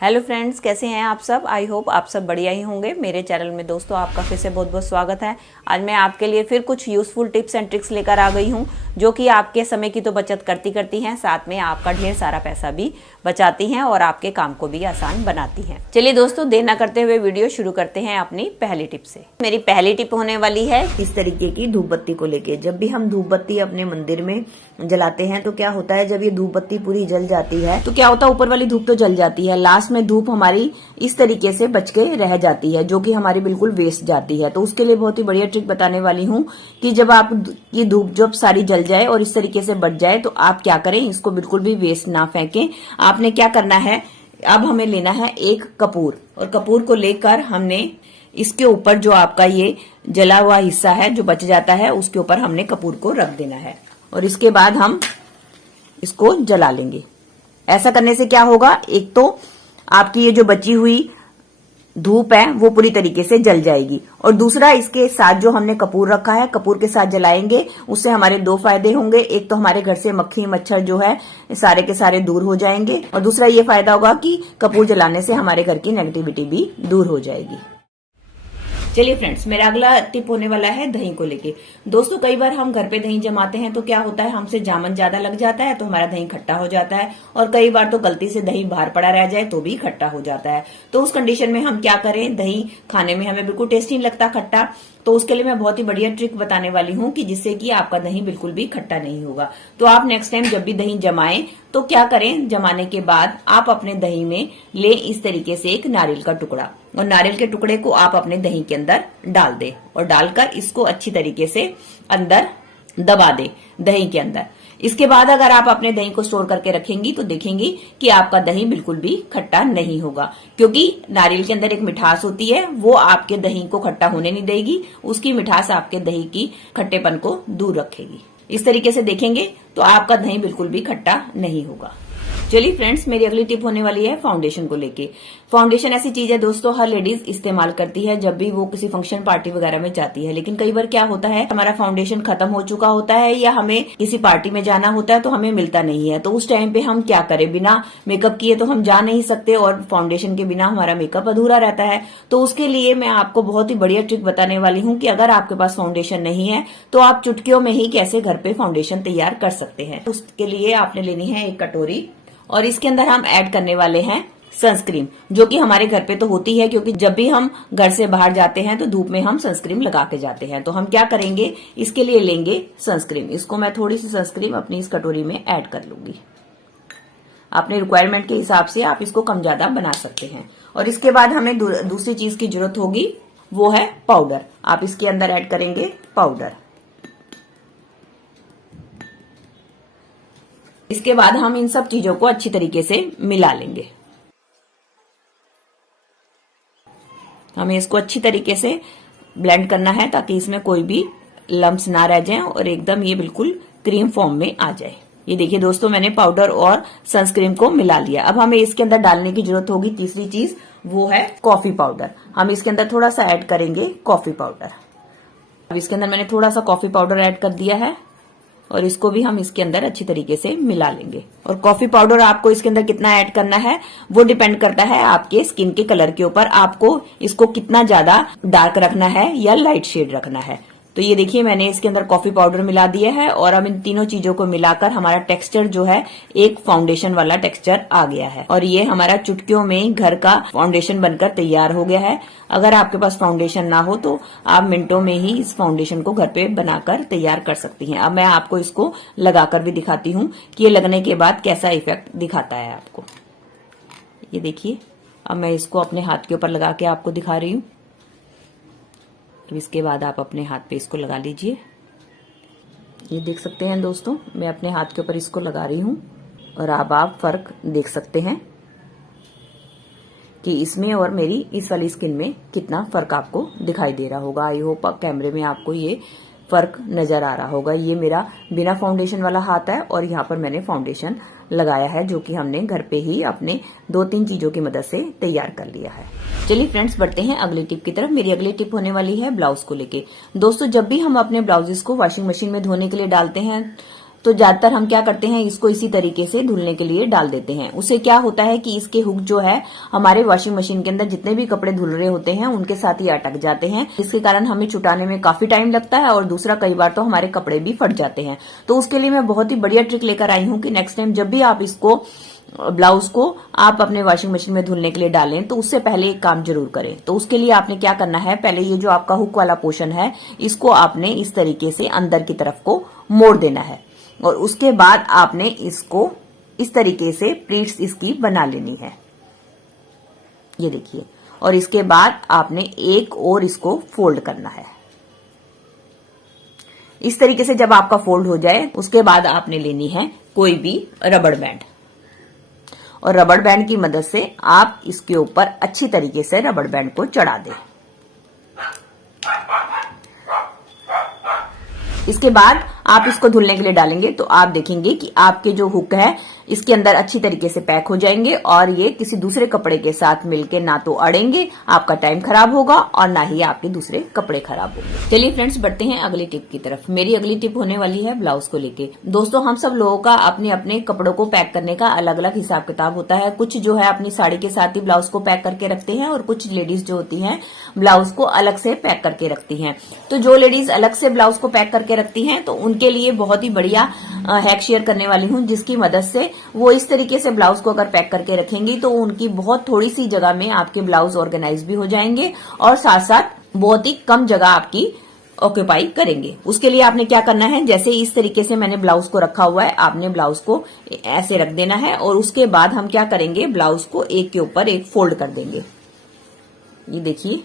Hello friends, कैसे हैं आप सब। आई होप आप सब बढ़िया ही होंगे। मेरे चैनल में दोस्तों आपका फिर से बहुत बहुत स्वागत है। आज मैं आपके लिए फिर कुछ यूज़फुल टिप्स एंड ट्रिक्स लेकर आ गई हूं, जो कि आपके समय की तो बचत करती हैं, साथ में आपका ढेर सारा पैसा भी बचाती हैं और आपके काम को भी आसान बनाती हैं। चलिए दोस्तों, देर न करते हुए वीडियो शुरू करते हैं अपनी पहली टिप से। मेरी पहली टिप होने वाली है इस तरीके की धूप बत्ती को लेके। जब भी हम धूप बत्ती अपने मंदिर में जलाते हैं तो क्या होता है, जब ये धूप बत्ती पूरी जल जाती है तो क्या होता है, ऊपर वाली धूप तो जल जाती है, लास्ट में धूप हमारी इस तरीके से बच के रह जाती है, जो कि हमारी बिल्कुल वेस्ट जाती है। तो उसके लिए बहुत ही बढ़िया ट्रिक बताने वाली हूँ कि जब आप ये धूप जब सारी जल जाए और इस तरीके से बच जाए तो आप क्या करें, इसको बिल्कुल भी वेस्ट ना फेंकें। आपने क्या करना है, अब हमें लेना है एक कपूर, और कपूर को लेकर हमने इसके ऊपर जो आपका ये जला हुआ हिस्सा है जो बच जाता है उसके ऊपर हमने कपूर को रख देना है, और इसके बाद हम इसको जला लेंगे। ऐसा करने से क्या होगा, एक तो आपकी ये जो बची हुई धूप है वो पूरी तरीके से जल जाएगी, और दूसरा इसके साथ जो हमने कपूर रखा है, कपूर के साथ जलाएंगे, उससे हमारे दो फायदे होंगे। एक तो हमारे घर से मक्खी मच्छर जो है सारे के सारे दूर हो जाएंगे, और दूसरा ये फायदा होगा कि कपूर जलाने से हमारे घर की नेगेटिविटी भी दूर हो जाएगी। चलिए फ्रेंड्स, मेरा अगला टिप होने वाला है दही को लेके। दोस्तों, कई बार हम घर पे दही जमाते हैं तो क्या होता है, हमसे जामन ज्यादा लग जाता है तो हमारा दही खट्टा हो जाता है, और कई बार तो गलती से दही बाहर पड़ा रह जाए तो भी खट्टा हो जाता है। तो उस कंडीशन में हम क्या करें, दही खाने में हमें बिल्कुल टेस्टी नहीं लगता खट्टा, तो उसके लिए मैं बहुत ही बढ़िया ट्रिक बताने वाली हूँ कि जिससे कि आपका दही बिल्कुल भी खट्टा नहीं होगा। तो आप नेक्स्ट टाइम जब भी दही जमाएं तो क्या करें, जमाने के बाद आप अपने दही में ले इस तरीके से एक नारियल का टुकड़ा, और नारियल के टुकड़े को आप अपने दही के अंदर डाल दें, और डालकर इसको अच्छी तरीके से अंदर दबा दें दही के अंदर। इसके बाद अगर आप अपने दही को स्टोर करके रखेंगी तो देखेंगी कि आपका दही बिल्कुल भी खट्टा नहीं होगा, क्योंकि नारियल के अंदर एक मिठास होती है, वो आपके दही को खट्टा होने नहीं देगी, उसकी मिठास आपके दही की खट्टेपन को दूर रखेगी। इस तरीके से देखेंगे तो आपका दही बिल्कुल भी खट्टा नहीं होगा। चलिए फ्रेंड्स, मेरी अगली टिप होने वाली है फाउंडेशन को लेके। फाउंडेशन ऐसी चीज है दोस्तों, हर लेडीज इस्तेमाल करती है जब भी वो किसी फंक्शन पार्टी वगैरह में जाती है, लेकिन कई बार क्या होता है, हमारा फाउंडेशन खत्म हो चुका होता है या हमें किसी पार्टी में जाना होता है तो हमें मिलता नहीं है। तो उस टाइम पे हम क्या करें, बिना मेकअप किए तो हम जा नहीं सकते, और फाउंडेशन के बिना हमारा मेकअप अधूरा रहता है। तो उसके लिए मैं आपको बहुत ही बढ़िया ट्रिक बताने वाली हूँ कि अगर आपके पास फाउंडेशन नहीं है तो आप चुटकियों में ही कैसे घर पे फाउंडेशन तैयार कर सकते हैं। उसके लिए आपने लेनी है एक कटोरी, और इसके अंदर हम ऐड करने वाले हैं सनस्क्रीन, जो कि हमारे घर पे तो होती है, क्योंकि जब भी हम घर से बाहर जाते हैं तो धूप में हम सनस्क्रीन लगा के जाते हैं। तो हम क्या करेंगे, इसके लिए लेंगे सनस्क्रीन। इसको मैं थोड़ी सी सनस्क्रीन अपनी इस कटोरी में ऐड कर लूंगी। अपने रिक्वायरमेंट के हिसाब से आप इसको कम ज्यादा बना सकते हैं। और इसके बाद हमें दूसरी चीज की जरूरत होगी, वो है पाउडर। आप इसके अंदर ऐड करेंगे पाउडर। इसके बाद हम इन सब चीजों को अच्छी तरीके से मिला लेंगे। हमें इसको अच्छी तरीके से ब्लेंड करना है ताकि इसमें कोई भी लम्प्स ना रह जाएं और एकदम ये बिल्कुल क्रीम फॉर्म में आ जाए। ये देखिए दोस्तों, मैंने पाउडर और सनस्क्रीन को मिला लिया। अब हमें इसके अंदर डालने की जरूरत होगी तीसरी चीज, वो है कॉफी पाउडर। हम इसके अंदर थोड़ा सा ऐड करेंगे कॉफी पाउडर। अब इसके अंदर मैंने थोड़ा सा कॉफी पाउडर ऐड कर दिया है, और इसको भी हम इसके अंदर अच्छी तरीके से मिला लेंगे। और कॉफी पाउडर आपको इसके अंदर कितना ऐड करना है वो डिपेंड करता है आपके स्किन के कलर के ऊपर, आपको इसको कितना ज्यादा डार्क रखना है या लाइट शेड रखना है। तो ये देखिए, मैंने इसके अंदर कॉफी पाउडर मिला दिया है, और अब इन तीनों चीजों को मिलाकर हमारा टेक्सचर जो है एक फाउंडेशन वाला टेक्सचर आ गया है, और ये हमारा चुटकियों में घर का फाउंडेशन बनकर तैयार हो गया है। अगर आपके पास फाउंडेशन ना हो तो आप मिनटों में ही इस फाउंडेशन को घर पे बनाकर तैयार कर सकती हैं। अब मैं आपको इसको लगाकर भी दिखाती हूँ कि ये लगने के बाद कैसा इफेक्ट दिखाता है आपको। ये देखिए, अब मैं इसको अपने हाथ के ऊपर लगा के आपको दिखा रही हूँ। इसके बाद आप अपने हाथ पे इसको लगा लीजिए। ये देख सकते हैं दोस्तों, मैं अपने हाथ के ऊपर इसको लगा रही हूँ, और अब आप फर्क देख सकते हैं कि इसमें और मेरी इस वाली स्किन में कितना फर्क आपको दिखाई दे रहा होगा। आई होप कैमरे में आपको ये फर्क नजर आ रहा होगा। ये मेरा बिना फाउंडेशन वाला हाथ है, और यहाँ पर मैंने फाउंडेशन लगाया है, जो कि हमने घर पे ही अपने 2-3 चीजों की मदद से तैयार कर लिया है। चलिए फ्रेंड्स, बढ़ते हैं अगली टिप की तरफ। मेरी अगली टिप होने वाली है ब्लाउज को लेके। दोस्तों, जब भी हम अपने ब्लाउजेस को वॉशिंग मशीन में धोने के लिए डालते हैं तो ज्यादातर हम क्या करते हैं, इसको इसी तरीके से धुलने के लिए डाल देते हैं। उससे क्या होता है कि इसके हुक जो है हमारे वॉशिंग मशीन के अंदर जितने भी कपड़े धुल रहे होते हैं उनके साथ ही अटक जाते हैं, इसके कारण हमें छुटाने में काफी टाइम लगता है और दूसरा कई बार तो हमारे कपड़े भी फट जाते हैं। तो उसके लिए मैं बहुत ही बढ़िया ट्रिक लेकर आई हूं कि नेक्स्ट टाइम जब भी आप इसको ब्लाउज को आप अपने वॉशिंग मशीन में धुलने के लिए डालें तो उससे पहले एक काम जरूर करें। तो उसके लिए आपने क्या करना है, पहले ये जो आपका हुक वाला पोर्शन है इसको आपने इस तरीके से अंदर की तरफ को मोड़ देना है और उसके बाद आपने इसको इस तरीके से प्लीट्स इसकी बना लेनी है, ये देखिए। और इसके बाद आपने एक और इसको फोल्ड करना है। इस तरीके से जब आपका फोल्ड हो जाए उसके बाद आपने लेनी है कोई भी रबड़ बैंड और रबड़ बैंड की मदद से आप इसके ऊपर अच्छी तरीके से रबड़ बैंड को चढ़ा दें। इसके बाद आप इसको धुलने के लिए डालेंगे तो आप देखेंगे कि आपके जो हुक है इसके अंदर अच्छी तरीके से पैक हो जाएंगे और ये किसी दूसरे कपड़े के साथ मिलके ना तो अड़ेंगे, आपका टाइम खराब होगा और ना ही आपके दूसरे कपड़े खराब होंगे। चलिए फ्रेंड्स, बढ़ते हैं अगली टिप की तरफ। मेरी अगली टिप होने वाली है ब्लाउज को लेके। दोस्तों, हम सब लोगों का अपने अपने कपड़ों को पैक करने का अलग अलग हिसाब किताब होता है। कुछ जो है अपनी साड़ी के साथ ही ब्लाउज को पैक करके रखते हैं और कुछ लेडीज जो होती हैं ब्लाउज को अलग से पैक करके रखती हैं। तो जो लेडीज अलग से ब्लाउज को पैक करके रखती हैं तो उनके लिए बहुत ही बढ़िया हैक शेयर करने वाली हूं, जिसकी मदद से वो इस तरीके से ब्लाउज को अगर पैक करके रखेंगी तो उनकी बहुत थोड़ी सी जगह में आपके ब्लाउज ऑर्गेनाइज भी हो जाएंगे और साथ साथ बहुत ही कम जगह आपकी ऑक्यूपाई करेंगे। उसके लिए आपने क्या करना है, जैसे इस तरीके से मैंने ब्लाउज को रखा हुआ है, आपने ब्लाउज को ऐसे रख देना है और उसके बाद हम क्या करेंगे, ब्लाउज को एक के ऊपर एक फोल्ड कर देंगे। ये देखिए,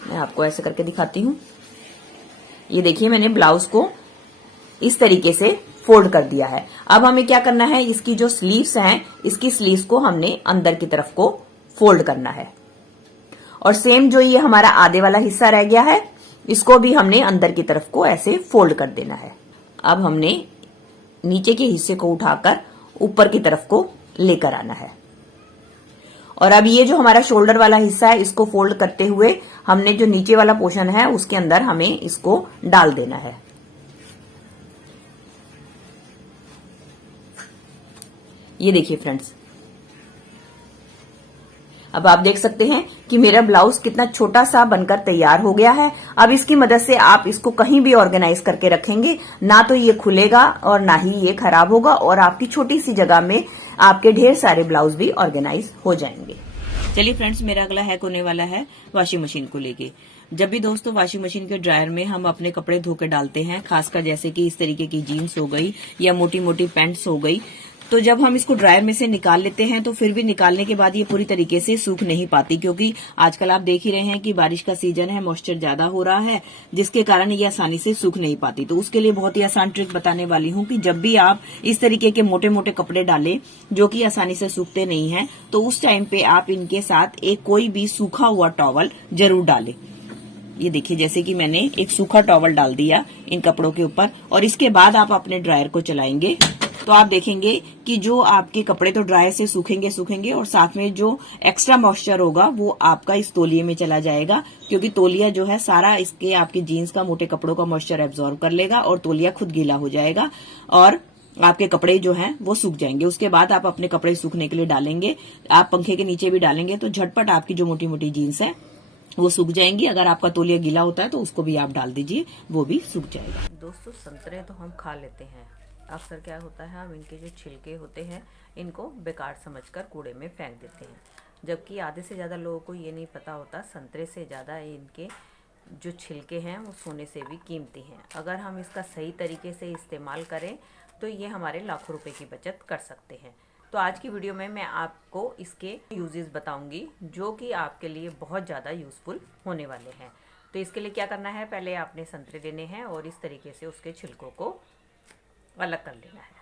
मैं आपको ऐसे करके दिखाती हूँ। ये देखिए, मैंने ब्लाउज को इस तरीके से फोल्ड कर दिया है। अब हमें क्या करना है, इसकी जो स्लीव्स हैं इसकी स्लीव्स को हमने अंदर की तरफ को फोल्ड करना है और सेम जो ये हमारा आधे वाला हिस्सा रह गया है इसको भी हमने अंदर की तरफ को ऐसे फोल्ड कर देना है। अब हमने नीचे के हिस्से को उठाकर ऊपर की तरफ को लेकर आना है और अब ये जो हमारा शोल्डर वाला हिस्सा है इसको फोल्ड करते हुए हमने जो नीचे वाला पोर्शन है उसके अंदर हमें इसको डाल देना है। ये देखिए फ्रेंड्स, अब आप देख सकते हैं कि मेरा ब्लाउज कितना छोटा सा बनकर तैयार हो गया है। अब इसकी मदद से आप इसको कहीं भी ऑर्गेनाइज करके रखेंगे, ना तो ये खुलेगा और ना ही ये खराब होगा और आपकी छोटी सी जगह में आपके ढेर सारे ब्लाउज भी ऑर्गेनाइज हो जाएंगे। चलिए फ्रेंड्स, मेरा अगला हैक होने वाला है वॉशिंग मशीन को लेके। जब भी दोस्तों वॉशिंग मशीन के ड्रायर में हम अपने कपड़े धो के डालते हैं, खासकर जैसे कि इस तरीके की जीन्स हो गई या मोटी मोटी पैंट्स हो गई, तो जब हम इसको ड्रायर में से निकाल लेते हैं तो फिर भी निकालने के बाद ये पूरी तरीके से सूख नहीं पाती, क्योंकि आजकल आप देख ही रहे हैं कि बारिश का सीजन है, मॉइस्चर ज्यादा हो रहा है, जिसके कारण ये आसानी से सूख नहीं पाती। तो उसके लिए बहुत ही आसान ट्रिक बताने वाली हूँ कि जब भी आप इस तरीके के मोटे मोटे कपड़े डालें जो कि आसानी से सूखते नहीं है, तो उस टाइम पे आप इनके साथ एक कोई भी सूखा हुआ टॉवल जरूर डालें। ये देखिए, जैसे कि मैंने एक सूखा टॉवल डाल दिया इन कपड़ों के ऊपर और इसके बाद आप अपने ड्रायर को चलाएंगे तो आप देखेंगे कि जो आपके कपड़े तो ड्रायर से सूखेंगे और साथ में जो एक्स्ट्रा मॉइस्चर होगा वो आपका इस तौलिए में चला जाएगा, क्योंकि तौलिया जो है सारा इसके आपकी जीन्स का मोटे कपड़ों का मॉइस्चर एब्जॉर्ब कर लेगा और तौलिया खुद गीला हो जाएगा और आपके कपड़े जो हैं वो सूख जाएंगे। उसके बाद आप अपने कपड़े सूखने के लिए डालेंगे, आप पंखे के नीचे भी डालेंगे तो झटपट आपकी जो मोटी मोटी जीन्स है वो सूख जाएंगी। अगर आपका तौलिया गीला होता है तो उसको भी आप डाल दीजिए, वो भी सूख जाएगा। दोस्तों, संतरे तो हम खा लेते हैं, अक्सर क्या होता है हम इनके जो छिलके होते हैं इनको बेकार समझकर कूड़े में फेंक देते हैं, जबकि आधे से ज़्यादा लोगों को ये नहीं पता होता संतरे से ज़्यादा इनके जो छिलके हैं वो सोने से भी कीमती हैं। अगर हम इसका सही तरीके से इस्तेमाल करें तो ये हमारे लाखों रुपए की बचत कर सकते हैं। तो आज की वीडियो में मैं आपको इसके यूजेस बताऊंगी जो कि आपके लिए बहुत ज़्यादा यूज़फुल होने वाले हैं। तो इसके लिए क्या करना है, पहले आपने संतरे लेने हैं और इस तरीके से उसके छिलकों को अलग कर लेना है।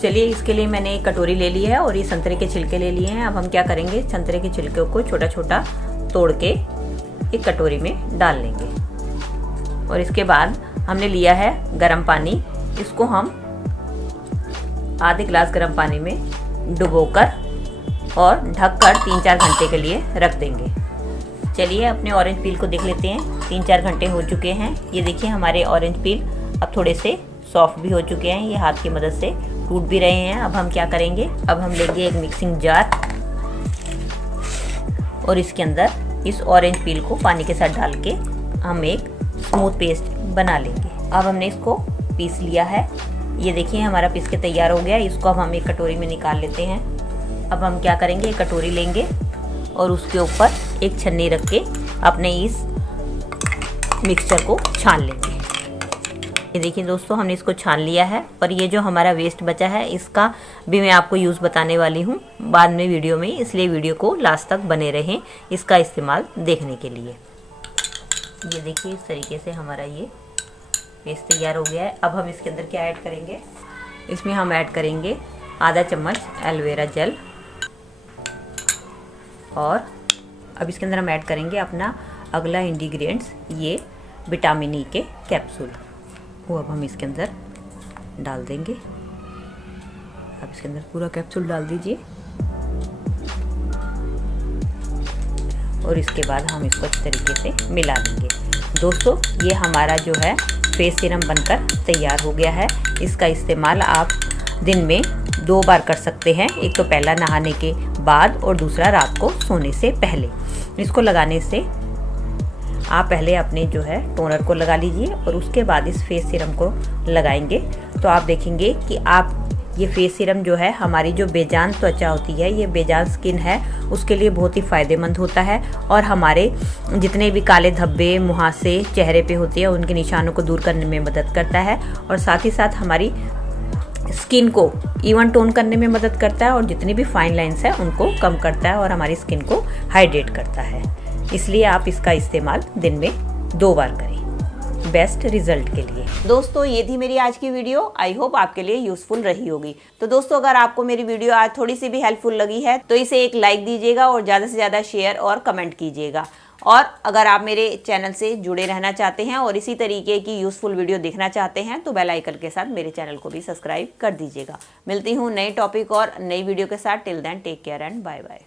चलिए, इसके लिए मैंने एक कटोरी ले ली है और ये संतरे के छिलके ले लिए हैं। अब हम क्या करेंगे, संतरे के छिलकों को छोटा छोटा तोड़ के एक कटोरी में डाल लेंगे और इसके बाद हमने लिया है गर्म पानी, इसको हम आधे गिलास गर्म पानी में डुबोकर और ढककर 3-4 घंटे के लिए रख देंगे। चलिए अपने ऑरेंज पील को देख लेते हैं। 3-4 घंटे हो चुके हैं। ये देखिए हमारे ऑरेंज पील अब थोड़े से सॉफ्ट भी हो चुके हैं। ये हाथ की मदद से टूट भी रहे हैं। अब हम क्या करेंगे, अब हम लेंगे एक मिक्सिंग जार और इसके अंदर इस ऑरेंज पील को पानी के साथ डाल के हम एक स्मूथ पेस्ट बना लेंगे। अब हमने इसको पीस लिया है। ये देखिए हमारा पीस के तैयार हो गया। इसको अब हम एक कटोरी में निकाल लेते हैं। अब हम क्या करेंगे, एक कटोरी लेंगे और उसके ऊपर एक छन्नी रख के अपने इस मिक्सचर को छान लेंगे। ये देखिए दोस्तों हमने इसको छान लिया है और ये जो हमारा वेस्ट बचा है इसका भी मैं आपको यूज़ बताने वाली हूँ बाद में वीडियो में, इसलिए वीडियो को लास्ट तक बने रहें इसका इस्तेमाल देखने के लिए। ये देखिए इस तरीके से हमारा ये पेस्ट तैयार हो गया है। अब हम इसके अंदर क्या ऐड करेंगे, इसमें हम ऐड करेंगे आधा चम्मच एलोवेरा जेल और अब इसके अंदर हम ऐड करेंगे अपना अगला इंग्रेडिएंट्स, ये विटामिन ई के कैप्सूल, वो अब हम इसके अंदर डाल देंगे। अब इसके अंदर पूरा कैप्सूल डाल दीजिए और इसके बाद हम इसको अच्छी तरीके से मिला देंगे। दोस्तों ये हमारा जो है फेस सीरम बनकर तैयार हो गया है। इसका इस्तेमाल आप दिन में 2 बार कर सकते हैं, एक तो पहला नहाने के बाद और दूसरा रात को सोने से पहले। इसको लगाने से आप पहले अपने जो है टोनर को लगा लीजिए और उसके बाद इस फेस सीरम को लगाएंगे तो आप देखेंगे कि आप ये फेस सीरम जो है हमारी जो बेजान त्वचा होती है, ये बेजान स्किन है, उसके लिए बहुत ही फ़ायदेमंद होता है और हमारे जितने भी काले धब्बे मुहासे चेहरे पे होते हैं उनके निशानों को दूर करने में मदद करता है और साथ ही साथ हमारी स्किन को इवन टोन करने में मदद करता है और जितनी भी फाइन लाइंस है उनको कम करता है और हमारी स्किन को हाइड्रेट करता है। इसलिए आप इसका इस्तेमाल दिन में 2 बार करें बेस्ट रिजल्ट के लिए। दोस्तों ये थी मेरी आज की वीडियो, आई होप आपके लिए यूजफुल रही होगी। तो दोस्तों अगर आपको मेरी वीडियो आज थोड़ी सी भी हेल्पफुल लगी है तो इसे एक लाइक दीजिएगा और ज़्यादा से ज़्यादा शेयर और कमेंट कीजिएगा। और अगर आप मेरे चैनल से जुड़े रहना चाहते हैं और इसी तरीके की यूजफुल वीडियो देखना चाहते हैं तो बेल आइकन के साथ मेरे चैनल को भी सब्सक्राइब कर दीजिएगा। मिलती हूँ नए टॉपिक और नई वीडियो के साथ। Till then take care and bye bye.